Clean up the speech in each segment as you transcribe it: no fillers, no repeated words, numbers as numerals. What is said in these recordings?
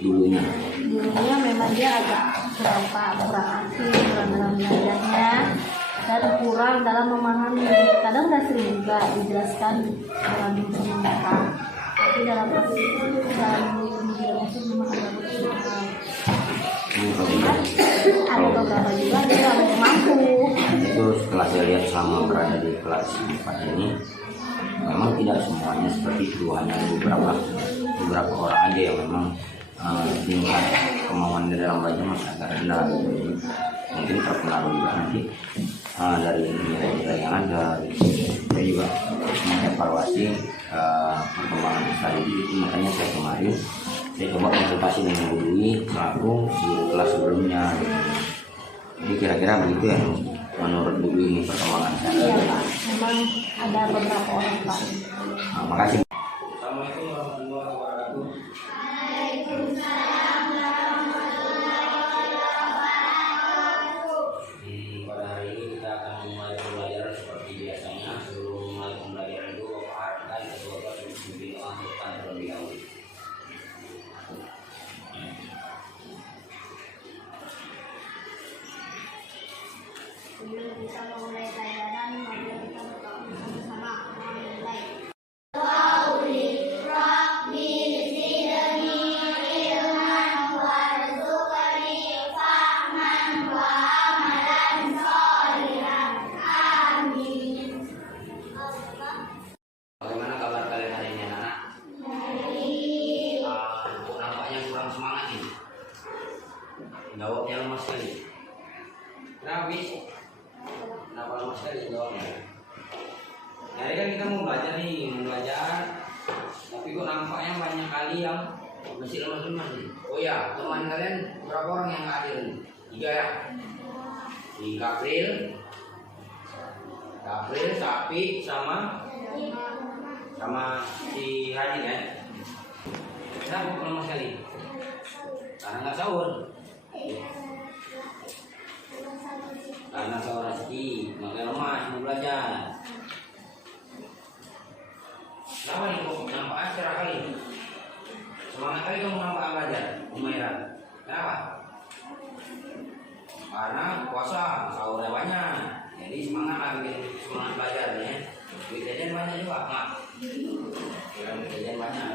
Dulunya memang dia agak kurang aktif dalam belajarnya dan kurang dalam memahami. Kadang udah sering juga dijelaskan dalam mereka, tapi dalam proses itu dan menjelaskan memang agak kesulitan. Ada beberapa juga dia nggak mampu. Itu setelah saya lihat sama berada di kelas 4 ini, memang tidak semuanya seperti itu, hanya beberapa orang aja yang memang tingkat kemauan di dalam belajar masih agak rendah. Jadi mungkin terpengaruh juga nanti dari nilai-nilai yang ada. Saya juga mengevaluasi perkembangan tadi itu, makanya saya kemarin saya coba konsultasi dengan Bu Dwi selaku guru kelas sebelumnya. Jadi kira-kira begitu ya menurut Bu Dwi ini perkembangan saya. Iya Pak, memang ada beberapa orang Pak. Makasih. Assalamualaikum warahmatullahi wabarakatuh. Pada hari ini kita akan memulai pembelajaran seperti biasanya. Sebelum memulai pembelajaran itu, harapkan kedua kelas untuk langsungkan terlebih dahulu. Sebelum kita memulai pelajaran, mari kita berdoa bersama-sama memulai. Bagaimana kabar kalian hari ini, anak-anak? Kok nampaknya kurang semangat nih? Jawabnya lemah sekali. Kenapa, Bis? Kenapa lemah sekali jawabnya? Hari kan kita mau belajar nih, tapi kok nampaknya banyak kali yang masih lemas-lemas nih. Oh ya, teman kalian berapa orang yang nggak hadir nih? 3 ya? Si Kapril, Sapi, sama si Haji kan? Kenapa kok lemas sekali? Karena nggak sahur. Karena sahur rezeki, makanya lemas mau belajar. Kenapa nih kok nampaknya cerah kali? Semangat kali kamu nampak belajar, Umairah. Kenapa? Karena puasa, sahurnya banyak. Jadi semangat belajar ya. Duit jajan banyak juga, Mak. Duit jajan banyak.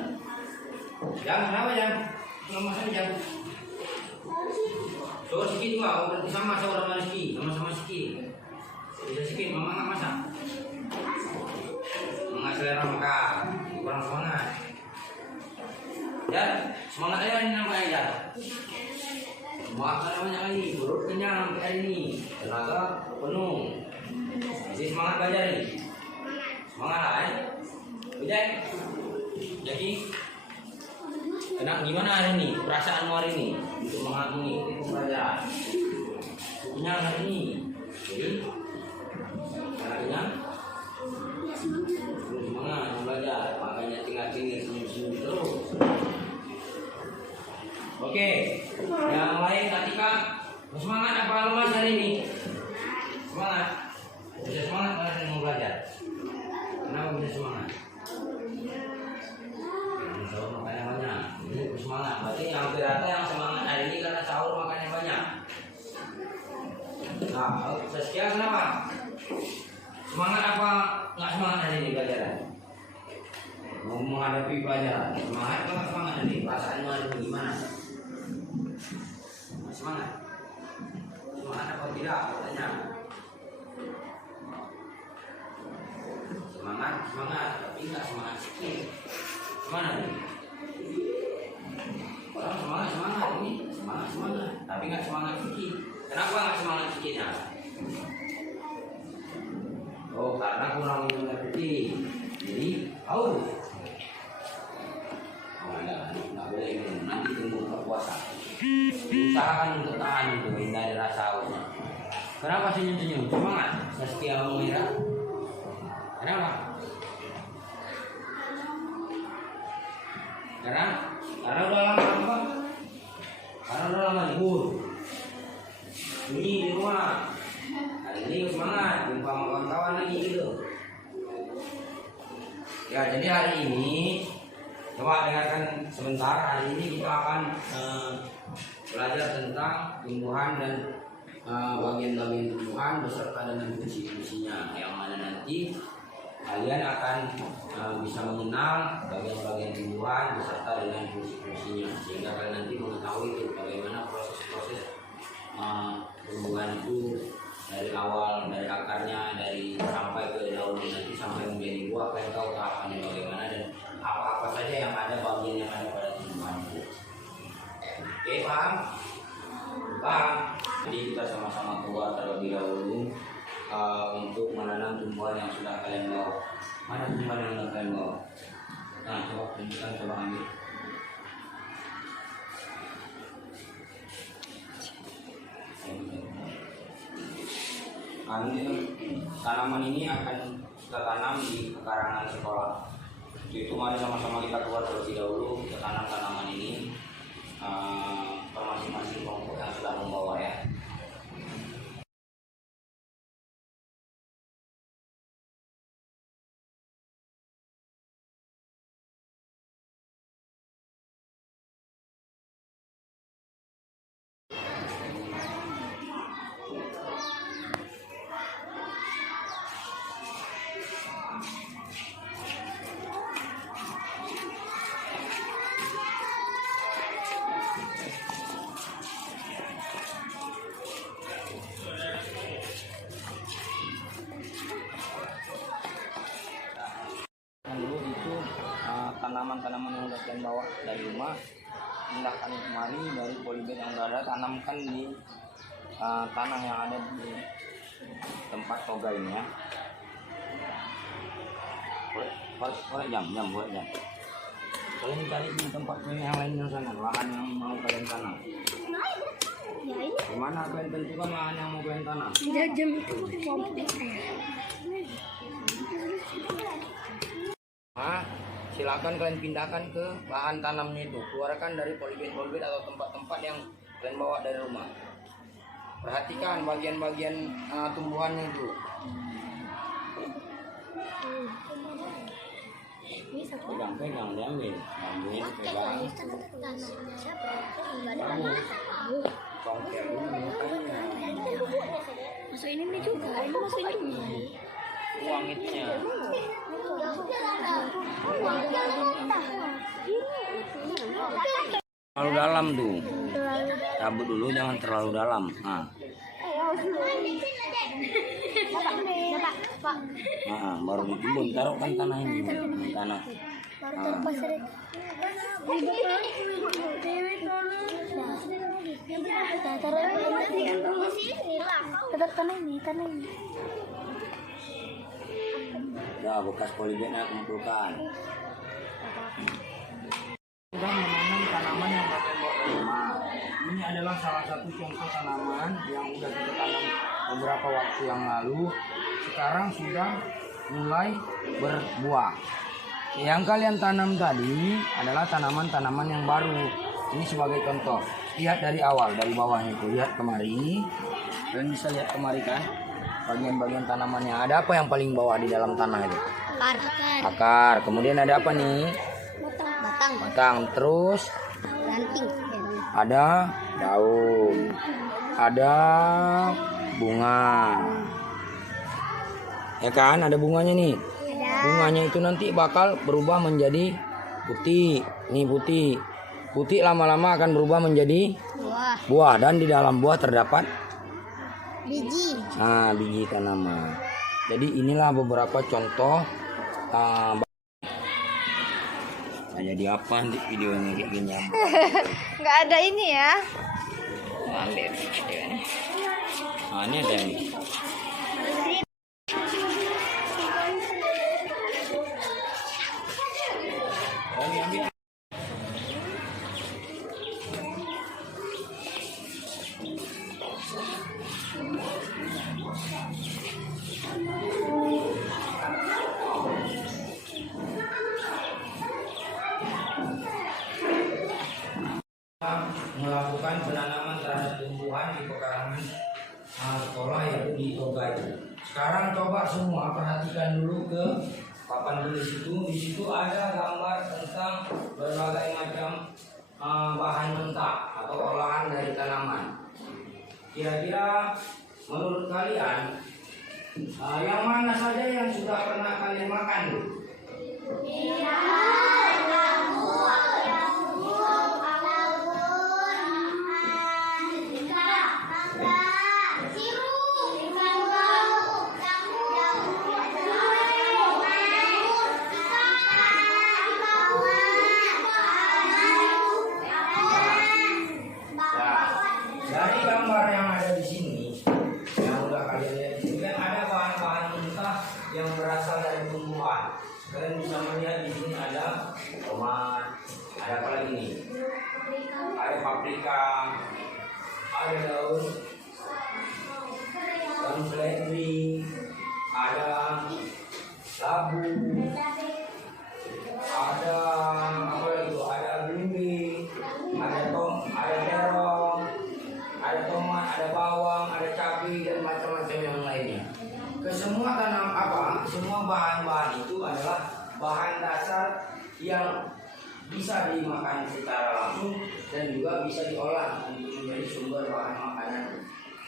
Jam, kenapa Jam? Lemas aja Jam. Sahur sedikit juga, berarti sama sahur sama rezeki, sama-sama sedikit. Bisa sedikit, mama nggak masak. Nggak selera makan, kurang semangat. Ya, semangat aja ini nampaknya ya. Makan banyak kali, perut kenyang sampai hari ini, tenaga penuh. Jadi semangat belajar nih. Semangat lah ya. Ujai, jadi gimana hari ini? Perasaanmu hari ini untuk menghakimi pelajaran? Kenyang hari ini. Jadi karena kenyang, semangat belajar. Makanya tinggal-tinggal senyum-senyum terus. Oke, yang lain Katika, semangat apa lemas hari ini? Semangat. Bisa semangat kalian mau belajar. Kenapa bisa semangat? Sahur makannya banyak. Ini semangat. Berarti yang rata yang semangat hari ini karena sahur makannya banyak. Nah, Saskia kenapa? Semangat apa nggak semangat hari ini belajaran? Mau menghadapi pelajaran. Semangat apa nggak semangat hari ini? Perasaanmu hari ini gimana? Semangat. Semangat apa tidak? Tanya. Semangat, tapi nggak semangat sedikit. Mana nih? Orang semangat ini semangat, tapi nggak semangat sedikit. Kenapa nggak semangat sedikitnya? Oh, karena kurang minum air putih. Jadi haus. Oh, nggak boleh minum. Nanti tunggu buka puasa. Usahakan untuk tahan untuk hindari rasa hausnya. Kenapa senyum-senyum? Semangat. Saskia Humaira. Kenapa? Karena udah lama apa? Karena udah lama libur. Bunyi di rumah. Hari ini semangat, jumpa sama kawan-kawan lagi gitu. Ya, jadi hari ini coba dengarkan sebentar. Hari ini kita akan belajar tentang tumbuhan dan bagian-bagian tumbuhan beserta dengan fungsi-fungsinya, yang mana nanti kalian akan bisa mengenal bagian-bagian tumbuhan beserta dengan fungsi-fungsinya, sehingga kalian nanti mengetahui itu bagaimana proses-proses tumbuhan itu dari awal, dari akarnya, dari sampai ke daunnya, nanti sampai menjadi buah. Kalian tahu tahapannya bagaimana dan apa-apa saja yang ada, bagian yang ada pada tumbuhan itu. Oke, paham? Paham? Jadi kita sama-sama keluar terlebih dahulu untuk menanam tumbuhan yang sudah kalian bawa. Mana tumbuhan yang sudah kalian bawa? Nah, coba tunjukkan, coba ambil. Tanaman ini akan kita tanam di pekarangan sekolah. Itu mari sama-sama kita keluar terlebih dahulu, kita tanam tanaman ini per masing-masing kelompok yang sudah membawa ya. Dulu itu tanaman-tanaman yang udah kalian bawa dari rumah, pindahkan kemari dari polybag yang udah ada, tanamkan di tanah yang ada di tempat toga ini ya. Boleh jam. Kalian cari di tempat yang lain yang sana, lahan yang mau kalian tanam. Gimana kalian tentukan lahan yang mau kalian tanam? Jam itu Silakan kalian pindahkan ke lahan tanamnya itu, keluarkan dari polybag atau tempat-tempat yang kalian bawa dari rumah. Perhatikan bagian-bagian tumbuhannya itu. Pegang, diambil, pegang. Congkel dulu mukanya. masuk ini juga, ini masuk ini. Uang itunya. Terlalu dalam tuh. Cabut dulu, jangan terlalu dalam. Baru ditimbun, taruhkan tanah ini. Tanah. Tanah ini. Udah, bekas polybagnya kumpulkan. Sudah menanam tanaman yang pakai bawa rumah. Ini adalah salah satu contoh tanaman yang sudah kita tanam beberapa waktu yang lalu. Sekarang sudah mulai berbuah. Yang kalian tanam tadi adalah tanaman-tanaman yang baru. Ini sebagai contoh. Lihat dari awal, dari bawahnya itu. Lihat kemari. Kalian bisa lihat kemari kan? Bagian-bagian tanamannya. Ada apa yang paling bawah di dalam tanah itu? Akar. Kemudian ada apa nih? Batang. Terus ada daun. Ada bunga. Ya kan? Ada bunganya nih. Bunganya itu nanti bakal berubah menjadi putih. Nih putih. Putih lama-lama akan berubah menjadi buah. Dan di dalam buah terdapat biji. Biji tanaman. Jadi inilah beberapa contoh. Jadi apa di videonya kayak gini? Nggak ada ini ya. Ambil videonya. Ini ada nih. Melakukan penanaman terhadap tumbuhan di pekarangan sekolah yaitu di Togai. Sekarang coba semua perhatikan dulu ke papan tulis itu. Di situ ada gambar tentang berbagai macam bahan mentah atau olahan dari tanaman. Kira-kira menurut kalian yang mana saja yang sudah pernah kalian makan? Dari gambar yang ada di sini, yang udah kalian lihat di sini kan ada bahan-bahan mentah yang berasal dari tumbuhan. Kalian bisa melihat di sini ada tomat, ada apa lagi nih? Ada paprika, ada daun seledri, ada labu, ada apa lagi itu? Ada belimbing, ada terong, ada tomat, ada bawang, ada cabai dan macam-macam yang lainnya. Kesemua tanam semua bahan-bahan itu adalah bahan dasar yang bisa dimakan secara langsung dan juga bisa diolah untuk menjadi sumber bahan makanan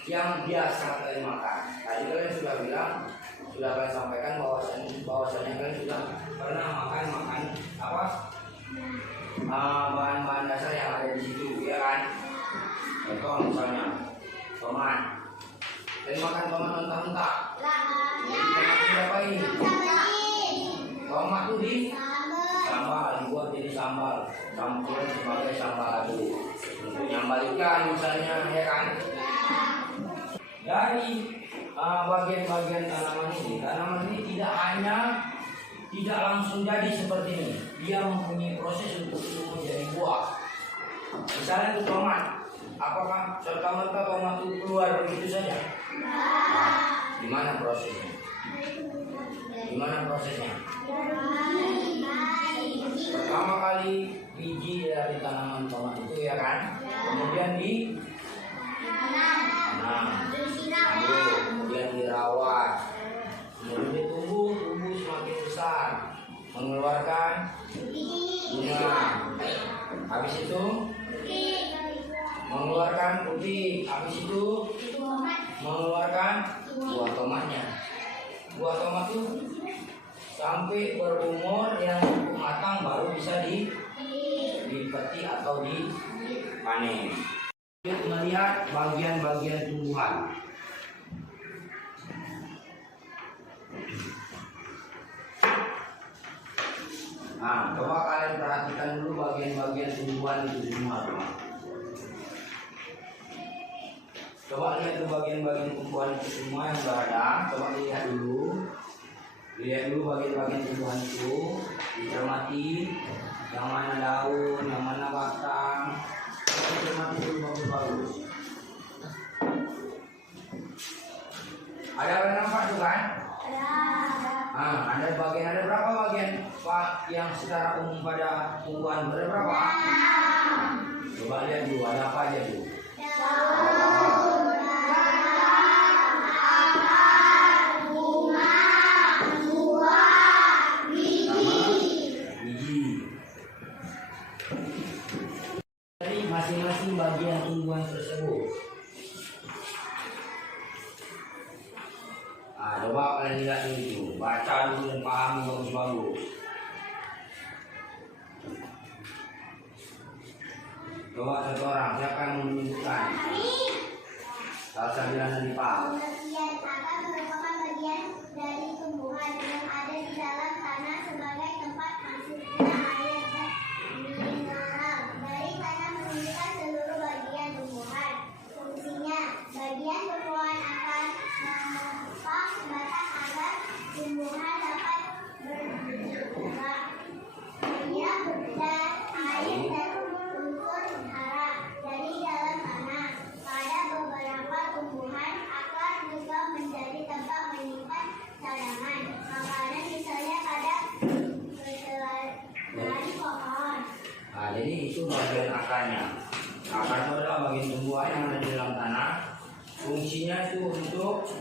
yang biasa kalian makan. Tadi kalian sudah bilang, sudah kalian sampaikan bahwasannya kalian sudah pernah makan bahan-bahan dasar yang ada di situ, ya kan? Contoh misalnya tomat. Kalian makan tomat mentah-mentah. Tomat diapain? Tomat itu di sambal, dibuat jadi sambal, campuran sebagai sambal ladu untuk nyambal ikan misalnya, ya kan? Dari bagian-bagian tanaman ini tidak langsung jadi seperti ini. Dia mempunyai proses untuk itu menjadi buah. Misalnya itu tomat, apakah serta-merta tomat itu keluar begitu saja? Gimana prosesnya? Pertama kali biji dari tanaman tomat itu, ya kan? Kemudian ditanam, kemudian dirawat, kemudian ditumbuh semakin besar, mengeluarkan bunga. Habis itu mengeluarkan putih, habis itu mengeluarkan buah tomatnya. Buah tomat itu sampai berumur yang cukup matang baru bisa dipetik atau dipanen. Melihat bagian-bagian tumbuhan. Nah, coba kalian perhatikan dulu bagian-bagian tumbuhan itu semua. Coba lihat tuh bagian-bagian tumbuhan itu semua yang berada. Coba lihat dulu bagian-bagian tumbuhan itu, dicermati yang mana daun, yang mana batang. Dicermati dulu bagus-bagus. Ada yang nampak tuh kan? Ada berapa bagian Pak yang secara umum pada tumbuhan berapa? Coba lihat dulu ada apa aja tuh. Dari masing-masing bagian tumbuhan tersebut. Coba kalian lihat dulu, baca dulu dan pahami bagus-bagus. Coba satu orang, siapa yang menunjukkan? Kalau saya bilang dari Pak. Pengertian akar merupakan bagian dari tumbuhan yang ada di dalam tanah sebagai tempat masuknya air dan mineral. Dari tanah menunjukkan seluruh bagian tumbuhan. Fungsinya, bagian tumbuhan akan menopang batang agar tumbuhan dapat berkembang. Ia dan air dan unsur hara dari dalam tanah. Pada beberapa tumbuhan, akar bagian akarnya. Akar itu adalah bagian tumbuhan yang ada di dalam tanah. Fungsinya itu untuk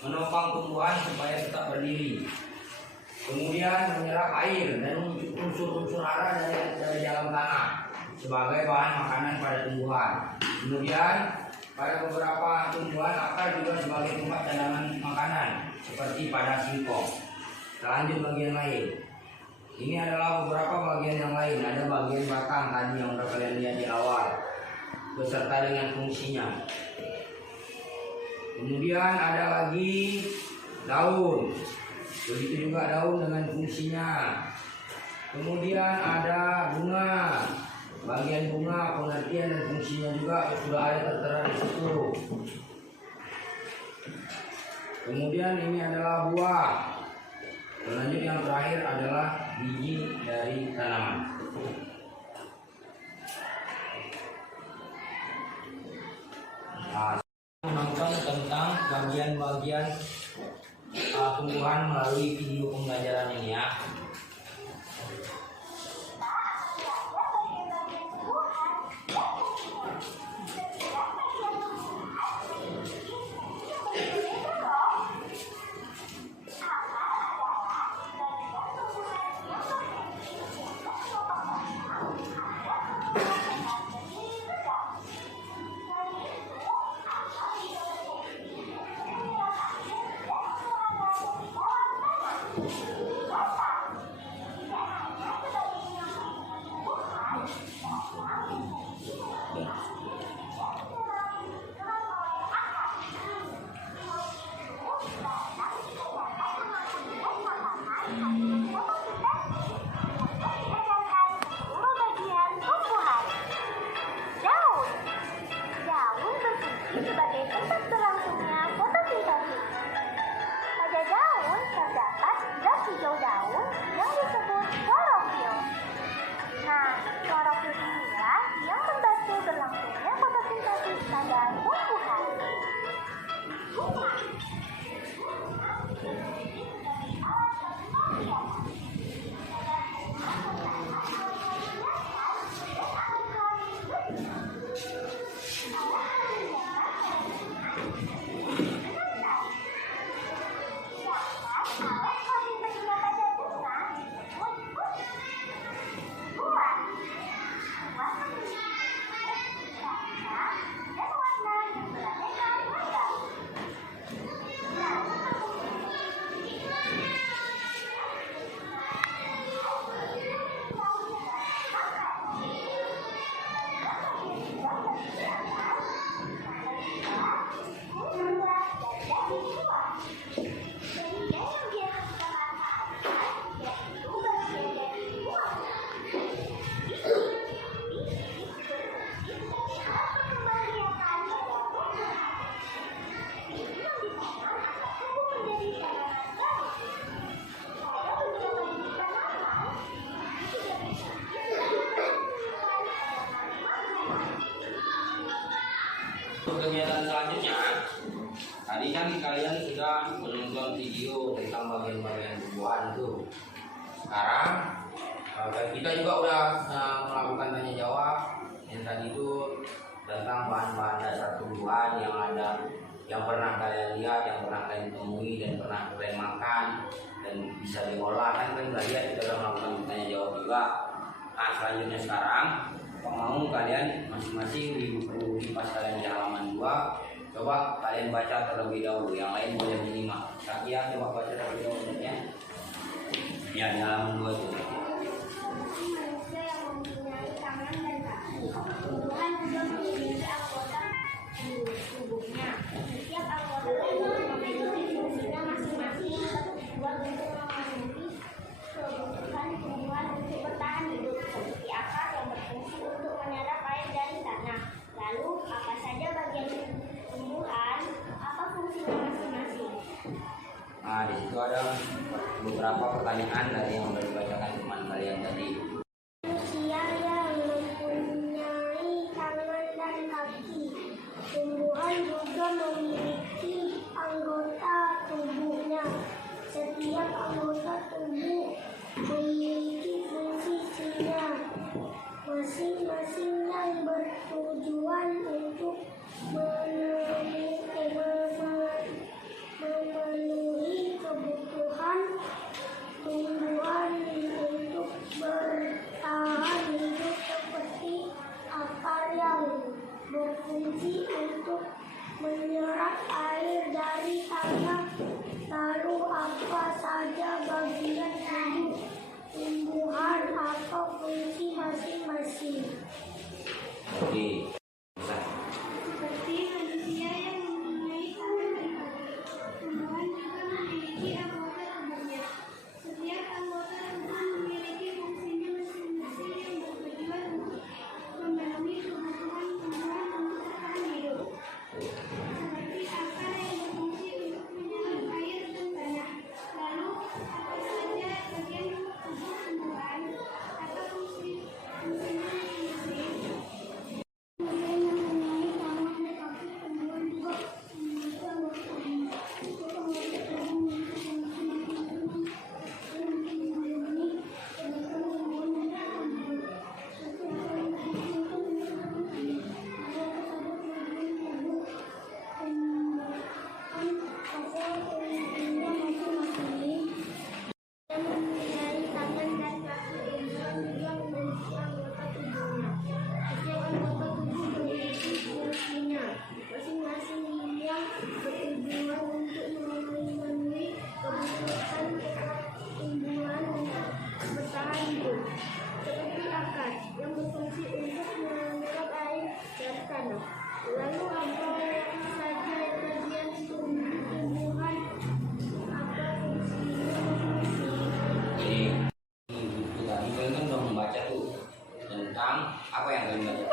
menopang tumbuhan supaya tetap berdiri. Kemudian menyerap air dan unsur-unsur hara dari dalam tanah sebagai bahan makanan pada tumbuhan. Kemudian pada beberapa tumbuhan akar juga sebagai tempat cadangan makanan seperti pada singkong. Lanjut bagian lain. Ini adalah beberapa bagian yang lain. Ada bagian batang tadi yang udah kalian lihat di awal beserta dengan fungsinya. Kemudian ada lagi daun. Begitu juga daun dengan fungsinya. Kemudian ada bunga. Bagian bunga, pengertian dan fungsinya juga sudah ada tertera di situ. Kemudian ini adalah buah. Lanjut yang terakhir adalah biji dari tanaman. Nah, menonton tentang bagian-bagian tumbuhan melalui video pembelajaran ini ya. Sebagai tempat berlangsungnya fotosintesis. Pada daun terdapat zat hijau daun yang disebut klorofil. Nah, klorofil inilah yang membantu berlangsungnya fotosintesis pada tumbuhan. Untuk kegiatan selanjutnya, tadi kan kalian sudah menonton video tentang bagian-bagian tumbuhan itu. Sekarang kita juga udah melakukan tanya jawab yang tadi itu tentang bahan-bahan dasar tumbuhan yang ada, yang pernah kalian lihat, yang pernah kalian temui dan pernah kalian makan dan bisa diolah. Kan kalian udah lihat, kita udah melakukan tanya jawab juga. Nah, selanjutnya sekarang mau kalian masing-masing di buku pas kalian di halaman 2, coba kalian baca terlebih dahulu, yang lain boleh menyimak. Kalian coba baca terlebih dahulu ya. Ya, di halaman 2 itu. Manusia yang mempunyai tangan dan kaki. Tumbuhan juga memiliki anggota di tubuhnya. Setiap anggota tubuh memiliki fungsinya masing-masing. Dua bentuk memenuhi kebutuhan tumbuhan untuk bertahan hidup, seperti akar yang berfungsi untuk menyerap air dari tanah. Lalu, apa saja bagian tumbuhan? Apa fungsinya masing-masing? Nah, di situ ada beberapa pertanyaan dari yang sudah dibacakan teman kalian tadi. Manusia yang mempunyai tangan dan kaki. Tumbuhan juga memiliki anggota tubuhnya. Setiap anggota tubuh memiliki fungsinya masing-masing. fungsi masing-masing. Oke. Seperti manusia yang mempunyai anggota, tumbuhan juga memiliki anggota tubuhnya. Setiap anggota tubuh memiliki fungsinya masing-masing yang bertujuan untuk memenuhi kebutuhan tumbuhan untuk bertahan hidup. Seperti akar yang berfungsi untuk menyerap air dan tanah. Lalu, apa saja bagian tubuh tumbuhan atau fungsinya masing-masing? Kemudian yang mempunyai tangan dan kaki, tumbuhan juga memiliki anggota tubuh. Setiap anggota tubuh memiliki fungsi masing-masing untuk melindungi kebutuhan tumbuhan untuk bertahan hidup. Seperti akar yang berfungsi untuk menyerap air. Lalu, apa saja bagian tubuh hasil fungsinya masing-masing. Yang mempunyai tangan dan kaki, tumbuhan juga memiliki anggota tubuhnya. Setiap anggota tubuh memiliki fungsinya masing-masing yang bertujuan untuk memenuhi kebutuhan tumbuhan untuk bertahan hidup. Seperti akar yang berfungsi untuk menyerap air dari tanah. Lalu apa saja bagian tumbuhan apa fungsinya masing-masing? Jadi tadi kalian kan udah membaca tuh tentang apa yang kalian baca?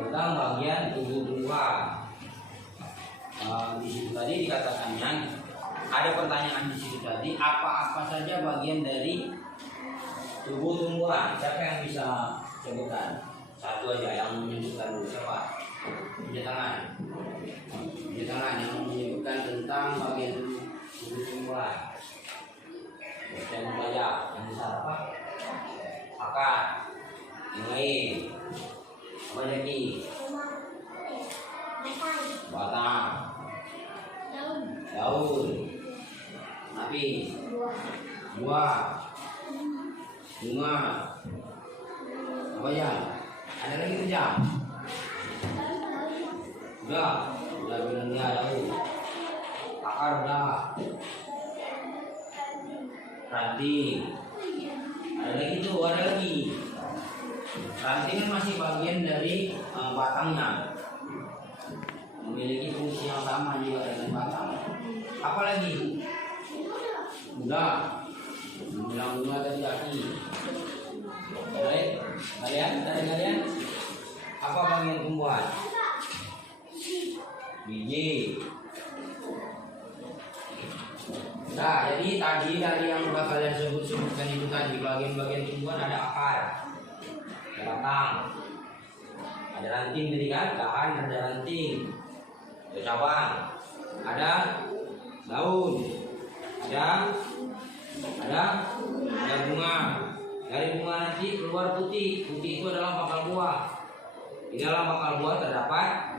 Tentang bagian tubuh tumbuhan. Di situ tadi dikatakannya ada pertanyaan di situ tadi, apa saja bagian dari tubuh tumbuhan? Siapa yang bisa sebutkan? Satu aja yang menyebutkan dulu, siapa? Tunjuk tangan. Tunjuk tangan yang menyebutkan tentang bagian tubuh tumbuhan. Yang saja, yang bisa apa? Akar. Yang lain. Apa lagi? Batang. Daun. Napi. Buah. Bunga. Apa ya? Ada lagi tuh jam? Udah bilang dia daun. Akar udah. Ranting. Ada lagi. Ranting kan masih bagian dari batangnya. Memiliki fungsi yang sama juga dengan batang. Apa lagi? Udah. Bilang bunga tadi lagi. Baik, kalian apa bagian tumbuhan? Biji. Nah, jadi tadi dari yang udah kalian sebutkan itu tadi bagian-bagian tumbuhan ada akar, ada batang, ada ranting tadi kan, dahan ada ranting, ada cabang, ada daun, ada bunga. Dari bunga nanti keluar putih itu adalah bakal buah. Di dalam bakal buah terdapat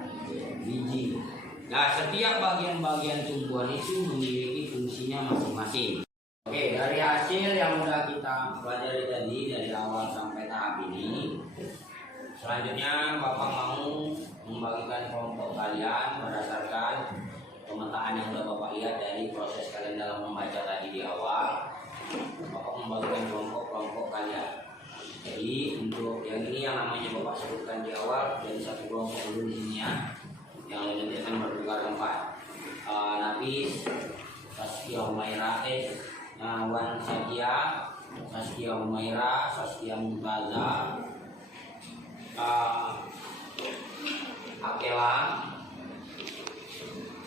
biji. Nah, setiap bagian-bagian tumbuhan itu memiliki fungsinya masing-masing. Oke, dari hasil yang sudah kita pelajari tadi dari awal sampai tahap ini, selanjutnya Bapak mau membagikan kelompok kalian berdasarkan pemetaan yang sudah Bapak lihat dari proses kalian dalam membaca tadi di awal. Bapak membagikan kelompok kalian. Jadi untuk yang ini yang namanya Bapak sebutkan di awal, jadi satu kelompok dulu di sini ya. Yang lainnya akan bertukar tempat. Nafis, Saskia Humaira, Wan Sadia, Saskia Humaira, Saskia Mumtaza, Akela.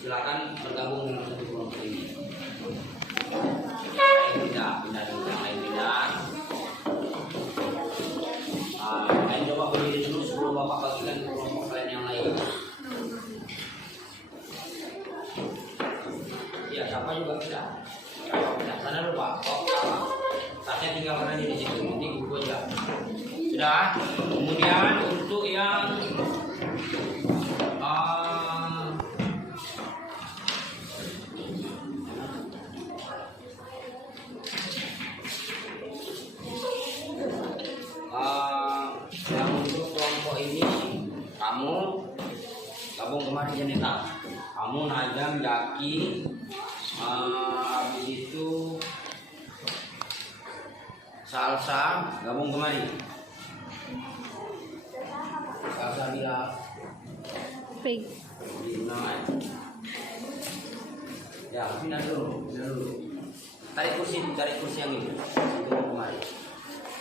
Silakan bergabung dengan satu kelompok ini. Pindah yang lain pindah. Kalian coba berdiri dulu sebelum Bapak bagikan ke kelompok kalian yang lain. Ya, siapa juga pindah. Sana dulu Pak. Tasnya tinggalkan aja di situ, nanti buku aja. Sudah. Kemudian untuk yang untuk kelompok ini kamu gabung kemari Janeta. Kamu Najam, Jaki, habis itu Salsa gabung kemari. Salsa bilang Pig. di undangan. Ya, pindah dulu. Tarik kursi yang ini. Itu kemari.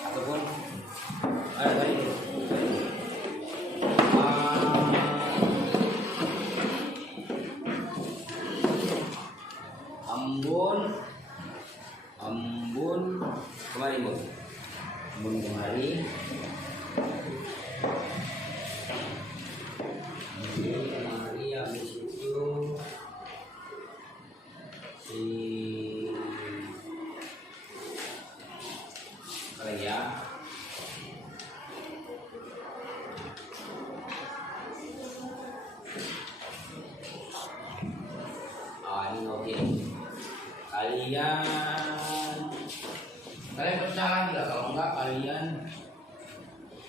Ataupun ayo tarik dulu. Ambon kemari Bu. Ambon kemari. Kemari habis itu apa lagi ya? Ini oke. Kalian pecah lagi lah, kalau enggak kalian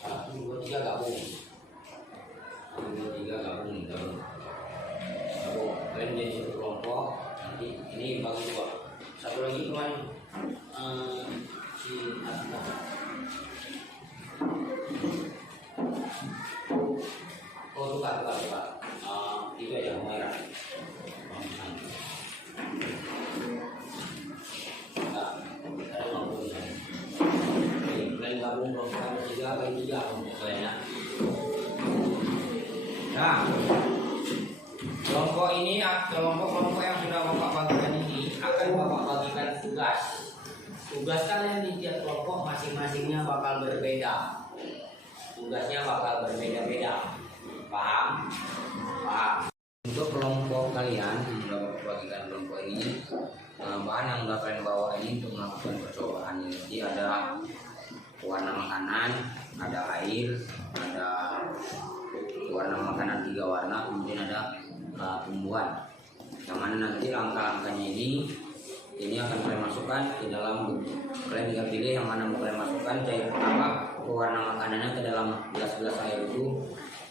1, 2, 3 gabung. 1, 2, 3 gabung. Kalian jadi satu kelompok. Nanti ini bagi 2. Satu lagi kemarin si Asma. Oh tukar. Itu aja merah. Gabung kelompok 3 bagi 3 kalian ya. Nah, kelompok ini kelompok yang sudah Bapak bagikan ini akan Bapak bagikan tugas. Tugas kalian di tiap kelompok masing-masingnya bakal berbeda. Tugasnya bakal berbeda-beda. Paham? Untuk kelompok kalian yang sudah Bapak bagikan kelompok ini, bahan yang sudah kalian bawa ini untuk melakukan percobaan ini. Jadi ada warna makanan, ada air, ada warna makanan 3 warna, kemudian ada tumbuhan. Yang mana nanti langkah-langkahnya ini akan kalian masukkan ke dalam, kalian tinggal pilih yang mana mau kalian masukkan cair warna makanannya ke dalam gelas-gelas air itu.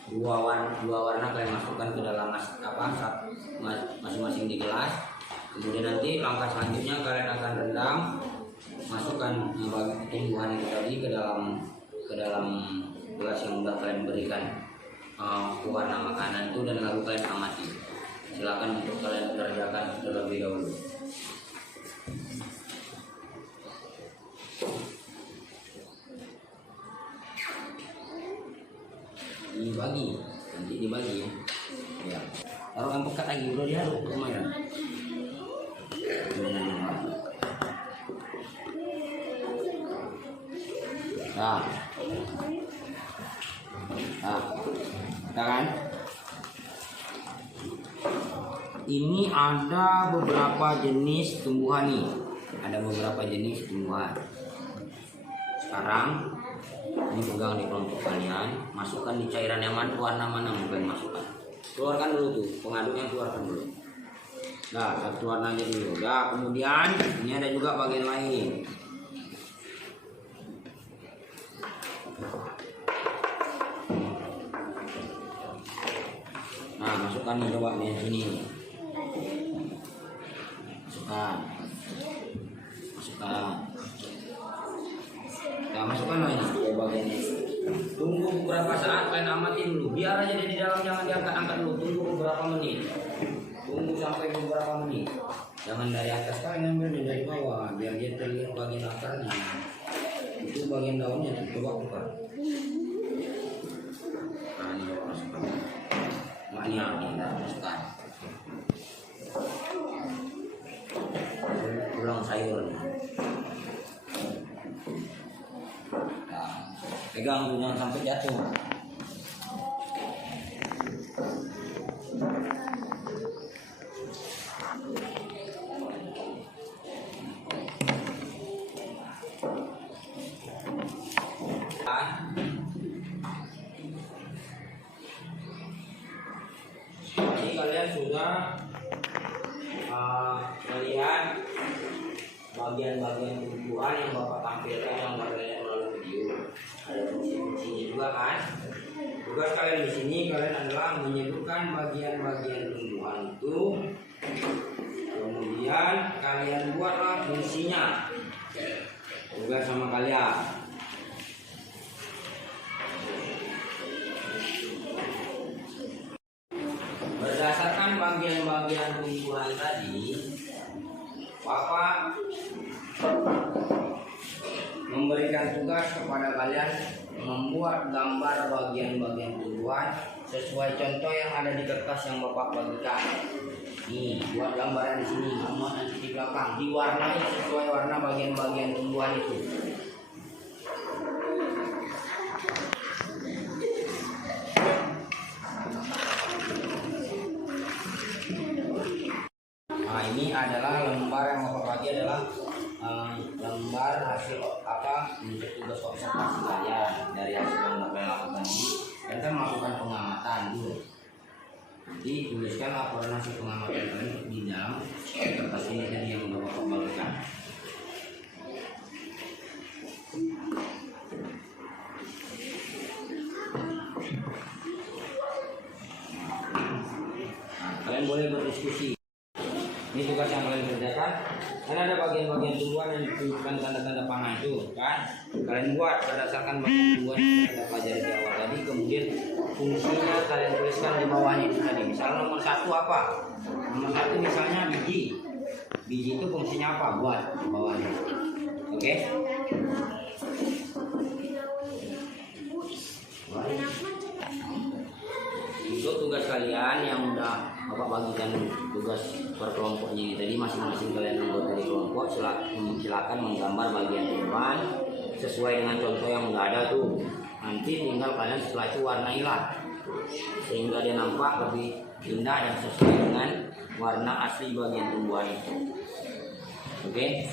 Dua warna kalian masukkan ke dalam masing-masing di gelas. Kemudian nanti langkah selanjutnya kalian akan rendam, masukkan tumbuhan itu tadi ke dalam gelas yang sudah kalian berikan warna makanan itu, dan lalu kalian amati. Silakan untuk kalian kerjakan terlebih dahulu. Dibagi ya. Taruh yang pekat lagi udah diaduk lumayan. Nah, kan? Ini ada beberapa jenis tumbuhan nih. Sekarang ini pegang di kelompok kalian, masukkan di cairan yang warna mana mau kalian masukkan. Keluarkan dulu tuh, pengaduknya keluarkan dulu. Nah, satu warna aja dulu. Ya, kemudian ini ada juga bagian lain. Nah, masukkan nih, coba nih sini. Masukkan. Nah, masukkan lah ini ke bagian ini. Tunggu beberapa saat, kalian amati dulu. Biar aja dia di dalam, jangan diangkat-angkat dulu. Tunggu beberapa menit. Tunggu sampai beberapa menit. Jangan dari atas, kalian ambil dari bawah biar dia terlihat bagian akarnya. Itu bagian daunnya, coba buka. Nah, ini coba masukkan. Maknya ini masukkan. Tulang sayurnya. Pegang tuh, jangan sampai jatuh. Jadi kalian sudah melihat bagian-bagian tumbuhan yang Bapak tampilkan, yang kalian melalui video. Ada fungsi-fungsinya juga kan. Tugas kalian di sini kalian adalah menyebutkan bagian-bagian tumbuhan itu. Kemudian kalian buatlah fungsinya. tugas sama kalian. Berdasarkan bagian-bagian tumbuhan tadi, Bapak memberikan tugas kepada kalian membuat gambar bagian-bagian tumbuhan sesuai contoh yang ada di kertas yang Bapak bagikan. Nih, buat gambaran di sini, muat nanti di belakang, diwarnai sesuai warna bagian-bagian tumbuhan itu. Nah, ini adalah lembar yang Bapak bagi adalah lembar hasil apa untuk tugas observasi kalian dari hasil yang Bapak lakukan ini. Kita melakukan pengamatan dulu. Jadi tuliskan laporan hasil pengamatan kalian di dalam kertas ini tadi yang Bapak bagikan. Nah, kalian boleh berdiskusi. Ini tugas yang kalian kerjakan. Kan ada bagian-bagian tumbuhan yang ditunjukkan tanda-tanda panah itu, kan? Kalian buat berdasarkan bagian tumbuhan yang kita pelajari di awal tadi. Kemudian fungsinya kalian tuliskan di bawahnya itu tadi. Misalnya nomor 1 apa? Nomor 1 misalnya biji. Biji itu fungsinya apa? Buat di bawahnya. Oke? Untuk tugas kalian yang udah Bapak bagikan tugas per kelompoknya ini tadi, masing-masing kalian anggota di kelompok silakan menggambar bagian tumbuhan sesuai dengan contoh yang udah ada tuh. Nanti tinggal kalian setelah itu warnailah sehingga dia nampak lebih indah dan sesuai dengan warna asli bagian tumbuhan itu. Oke?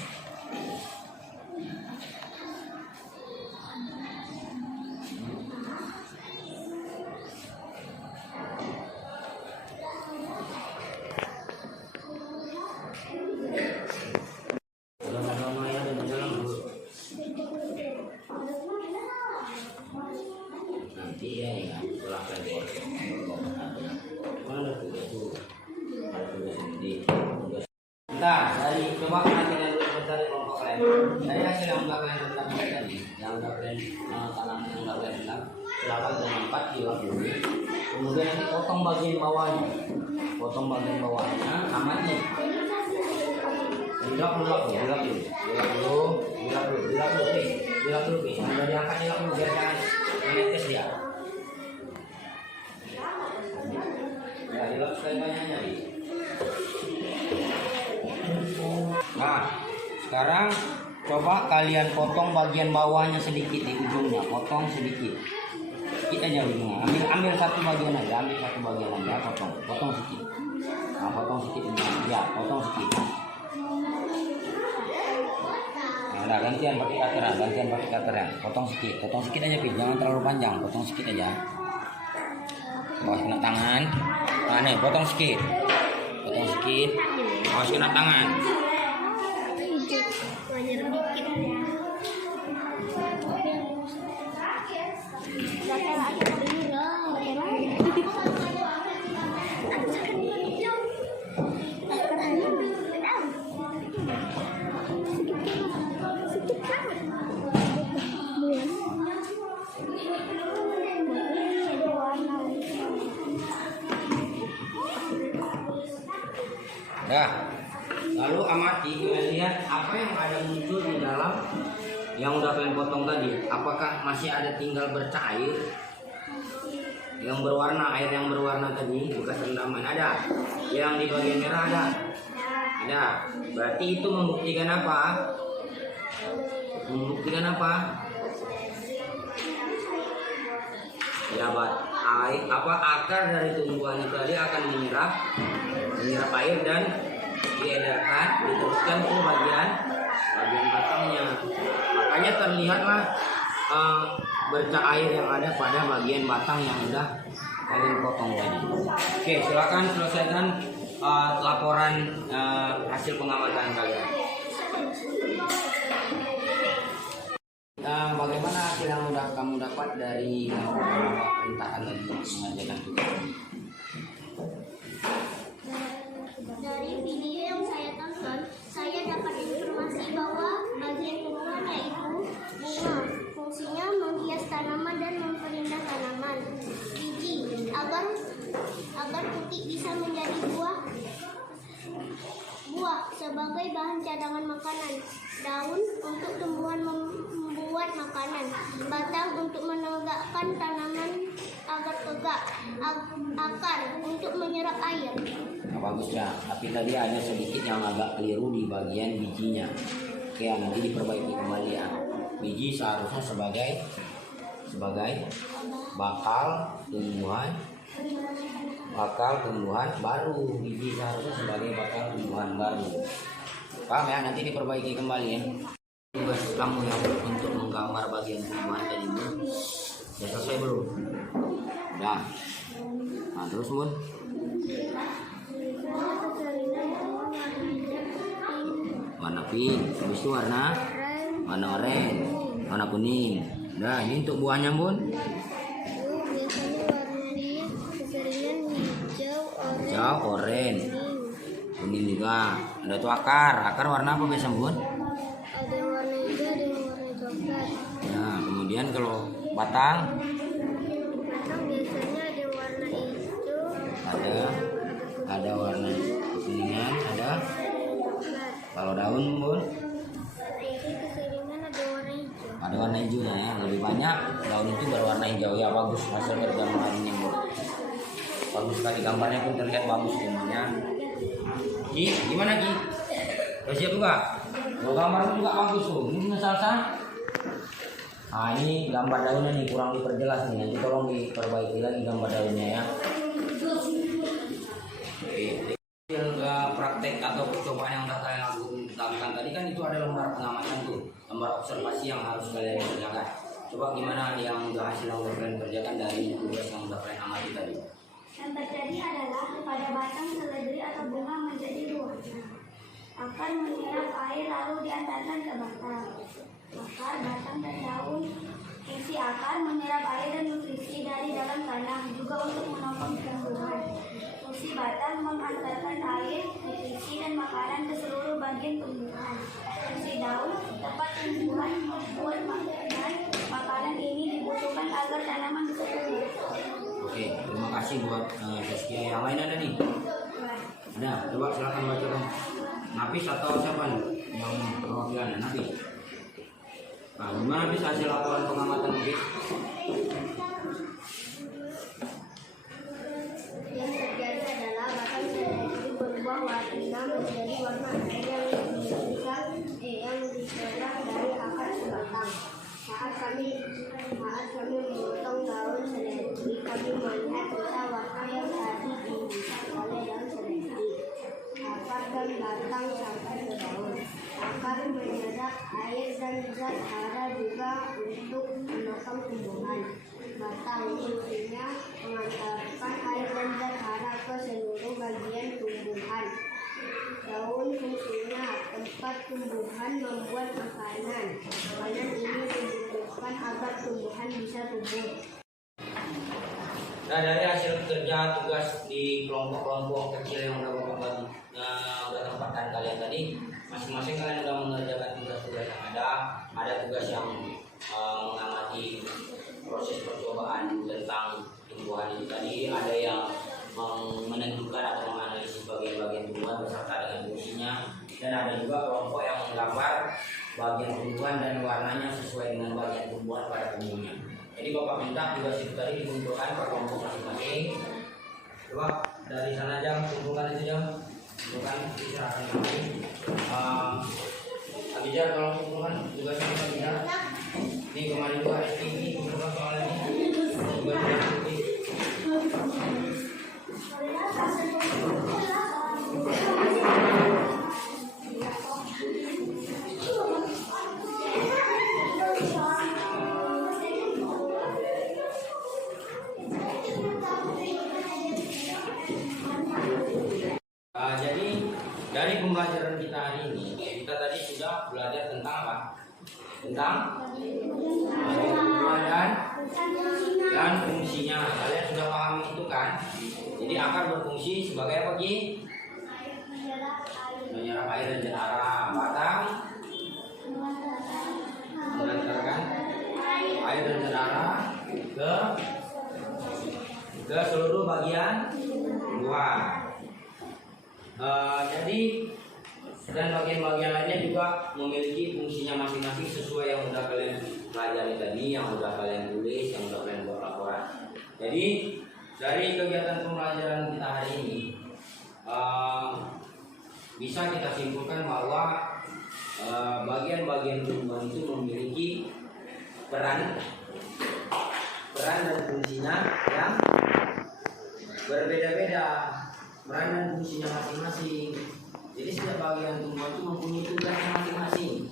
Nah, dari coba kalian dulu mencari kelompok kalian. Dari hasil yang udah kalian tentang tadi, yang udah kalian tanam, yang udah kalian tentang, silakan dengan 4 kilo dulu. Kemudian nanti potong bagian bawahnya, amati. Dilap dulu, Sudah diangkat dilap dulu biar jangan menetes dia. Ya, dilap sekali banyaknya. Nah, sekarang coba kalian potong bagian bawahnya sedikit di ujungnya, potong sedikit aja ujungnya. Ambil satu bagian aja, potong sedikit. Nah, potong sedikit ya, potong sedikit. Nah, gantian pakai cutter, potong sedikit aja, Pin. Jangan terlalu panjang, potong sedikit aja. Awas kena tangan. Nah, nih, potong sedikit. Awas kena tangan. Nah, lalu amati, kalian lihat apa yang ada muncul di dalam yang udah kalian potong tadi. Apakah masih ada tinggal bercair yang berwarna, air yang berwarna tadi, bekas rendaman ada, yang di bagian merah ada. Berarti itu membuktikan apa? Ya, akar dari tumbuhan itu tadi akan menyerap air dan diedarkan, diteruskan ke bagian batangnya. Makanya terlihatlah bercak air yang ada pada bagian batang yang udah kalian potong tadi. Oke, silakan selesaikan laporan hasil pengamatan kalian. Bagaimana hasil yang udah kamu dapat dari perintahan tadi mengajarkan tugas? Dari video yang saya tonton, saya dapat informasi bahwa bagian tumbuhan yaitu sebagai bahan cadangan makanan, daun untuk tumbuhan membuat makanan, batang untuk menegakkan tanaman agar tegak, akar untuk menyerap air. Nah, bagus ya, tapi tadi ada sedikit yang agak keliru di bagian bijinya. Oke, nanti diperbaiki kembali ya. Biji seharusnya sebagai bakal tumbuhan baru. Biji seharusnya sebagai bakal tumbuhan baru. Paham ya? Nanti diperbaiki kembali ya. Tugas kamu yang untuk menggambar bagian tumbuhan tadi, Bun. Sudah selesai belum? Udah. Nah, terus Bun. Warna pink, habis itu warna oranye, warna kuning. Nah, ini untuk buahnya Bun. Biasanya warnanya keseringan Hijau, oranye, kuning juga. Ada tuh akar warna apa biasa Bun? ada yang warna hijau, ada yang warna coklat. Nah, kemudian kalau batang Biasanya ada yang warna hijau, ada warna kuningan, ada. Kalau daun Bun, keseringan ada warna hijau. ada warna hijaunya ya. Lebih banyak daun itu berwarna hijau ya. Bagus hasil kerja hari ini Bun. Bagus sekali, gambarnya pun terlihat bagus semuanya. Ki, gimana Ki? Udah siap juga? Oh, gambarnya juga bagus tuh. Ini salsa. Nah, ini gambar daunnya nih kurang diperjelas nih. Nanti tolong diperbaiki lagi gambar daunnya ya. Oke. Praktek atau percobaan yang udah kalian lakukan tadi kan itu ada lembar pengamatan tuh, lembar observasi yang harus kalian kerjakan. Coba gimana yang udah hasil yang udah kalian kerjakan dari tugas yang udah kalian amati tadi? Yang terjadi adalah pada batang seledri atau bunga menjadi dua. Akar menyerap air lalu diantarkan ke batang. Akar, batang, dan daun. Fungsi akar menyerap air dan nutrisi dari dalam tanah, juga untuk menopang tumbuhan. Fungsi batang mengantarkan air, nutrisi, dan makanan ke seluruh bagian tumbuhan. Fungsi daun tempat tumbuhan membuat makanan ini dibutuhkan agar tanaman bisa tumbuh. Oke, terima kasih buat Saskia. Yang lain ada nih? Ada, coba silakan bacakan. Nafis atau siapa nih yang perwakilan? Nafis. Nah, gimana Nafis hasil laporan pengamatan Nafis? Yang terjadi adalah batang seledri berubah warna menjadi warna air yang diserap dari akar ke batang. Saat kami memotong daun seledri, kami melihat sisa warna yang tadi dibuat oleh daun seledri. Akar dan batang sampai ke daun. Akar menyerap air dan zat hara juga untuk menopang tumbuhan. Batang fungsinya mengantarkan air dan zat hara ke seluruh bagian tumbuhan. Daun fungsinya tempat tumbuhan membuat makanan. Makanan ini dibutuhkan agar tumbuhan bisa tumbuh. Nah, dari hasil kerja tugas di kelompok-kelompok kecil yang udah Bapak bagi, udah tempatkan kalian tadi, masing-masing kalian udah mengerjakan tugas-tugas yang ada. Ada tugas yang mengamati proses percobaan tentang tumbuhan itu tadi, ada yang menentukan atau menganalisis bagian-bagian tumbuhan beserta dengan fungsinya, dan ada juga kelompok yang menggambar bagian tumbuhan dan warnanya sesuai dengan bagian tumbuhan pada umumnya. Jadi Bapak minta tugas itu tadi dikumpulkan per kelompok masing-masing. Coba dari sana aja kumpulkan itu jam, kumpulkan diserahkan kami. Abijah kalau kumpulkan tugasnya Abijah. Ini kemarin itu hari ini kumpulkan soalnya ini. Tugas ini. Jadi dari pembelajaran kita hari ini, kita tadi sudah belajar tentang apa? Tentang tumbuhan dan fungsinya. Kalian sudah paham itu kan? Jadi akar berfungsi sebagai apa Ki? Menyerap air dan zat hara. Batang mengantarkan air dan zat hara ke seluruh bagian luar. Jadi Dan bagian-bagian lainnya juga memiliki fungsinya masing-masing sesuai yang udah kalian pelajari tadi, yang udah kalian tulis, yang udah kalian buat laporan. Jadi dari kegiatan pembelajaran kita hari ini bisa kita simpulkan bahwa bagian-bagian tumbuhan itu memiliki peran dan fungsinya yang berbeda-beda, peran dan fungsinya masing-masing. Jadi setiap bagian tumbuhan itu mempunyai tugasnya masing-masing.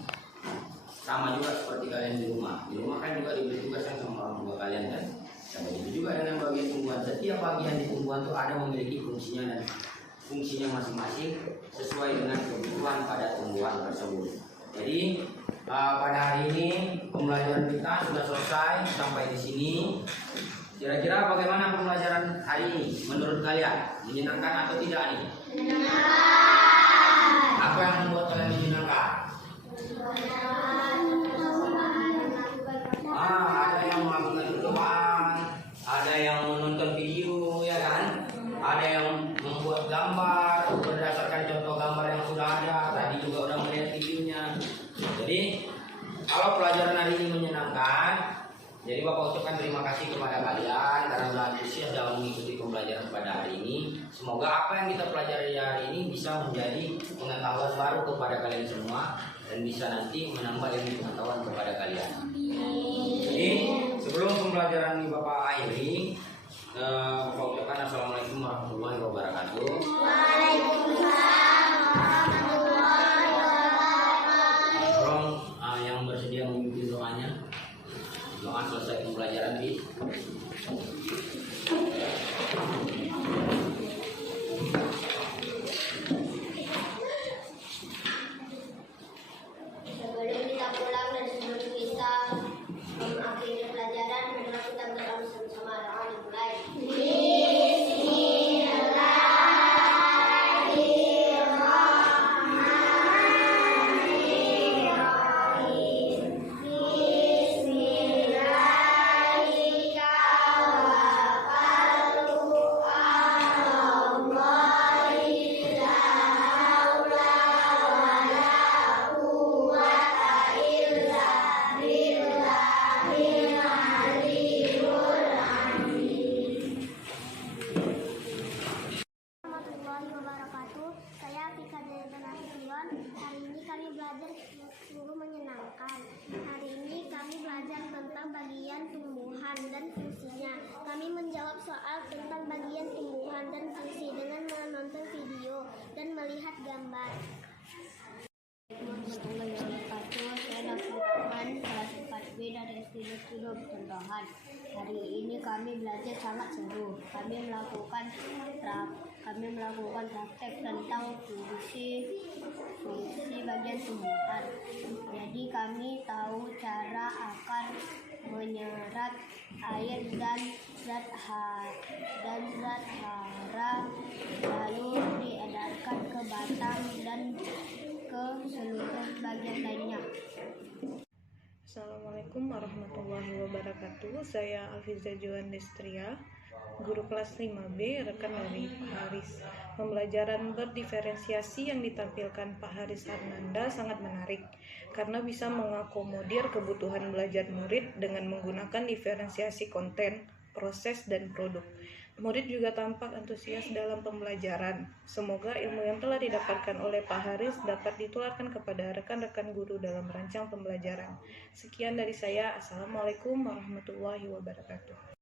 Sama juga seperti kalian di rumah. Di rumah kan juga diberi tugas yang sama orang tua kalian kan. Sama itu juga dengan bagian tumbuhan. Setiap bagian di tumbuhan itu ada memiliki fungsinya dan fungsinya masing-masing sesuai dengan kebutuhan pada tumbuhan tersebut. Jadi pada hari ini pembelajaran kita sudah selesai sampai di sini. Kira-kira bagaimana pembelajaran hari ini menurut kalian? Menyenangkan atau tidak nih? Menyenangkan. Apa yang membuat kalian menyenangkan? Ada yang melakukan percobaan, ada yang menonton video, ya kan? Ada yang membuat gambar berdasarkan contoh gambar yang sudah ada. Tadi juga udah melihat videonya. Jadi kalau pelajaran hari ini menyenangkan, jadi Bapak ucapkan terima kasih kepada kalian karena sudah antusias dalam mengikuti pembelajaran pada hari ini. Semoga apa yang kita pelajari hari ini bisa menjadi pengetahuan baru kepada kalian semua dan bisa nanti menambah ilmu pengetahuan kepada kalian. Jadi sebelum pembelajaran ini Bapak akhiri, Bapak ucapkan assalamualaikum warahmatullahi wabarakatuh. Waalaikumsalam warahmatullahi wabarakatuh. Tolong yang bersedia memimpin doanya. Doa selesai pembelajaran di Sebelum kita pulang dan sebelum kita mengakhiri pelajaran, marilah kita berdoa bersama-sama. Doa dimulai. Warahmatullahi wabarakatuh. Saya Fika Jayantanasution. Hari ini kami belajar sungguh menyenangkan. Hari ini kami belajar tentang bagian tumbuhan dan fungsinya. Kami menjawab soal tentang bagian tumbuhan dan fungsi dengan menonton video dan melihat gambar. Warahmatullahi wabarakatuh. Saya Nafsi Rahman, kelas 4B dari SD Negeri Tendohan. Hari ini kami belajar sangat seru. Kami melakukan praktek tentang fungsi bagian tumbuhan. Jadi kami tahu cara akar menyerap air dan zat hara, lalu diedarkan ke batang dan ke seluruh bagian lainnya. Assalamualaikum warahmatullahi wabarakatuh. Saya Alfiza Joan Destria, guru kelas 5B, rekan dari Pak Haris. Pembelajaran berdiferensiasi yang ditampilkan Pak Haris Arnanda sangat menarik karena bisa mengakomodir kebutuhan belajar murid dengan menggunakan diferensiasi konten, proses, dan produk. Murid juga tampak antusias dalam pembelajaran. Semoga ilmu yang telah didapatkan oleh Pak Haris dapat ditularkan kepada rekan-rekan guru dalam merancang pembelajaran. Sekian dari saya. Assalamualaikum warahmatullahi wabarakatuh.